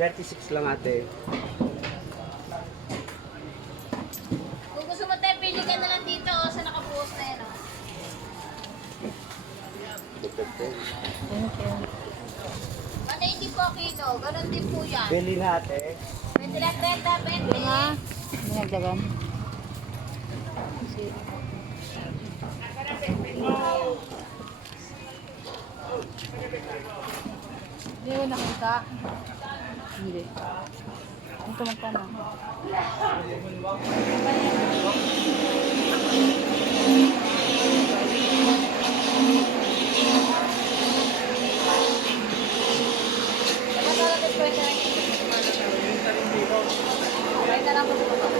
36 lang ate. Kung gusto mo tayo, pili ka na lang dito sa nakapost na yan. Thank you. Ano hindi po kilo? Ganon din po yan. Bili na ate. 20 lang, 30, 20. Dinagdagan. Hindi mo nakita. Hindi. Ito magkano? Dapat wala din 20 lang. 20 lang po sa baba.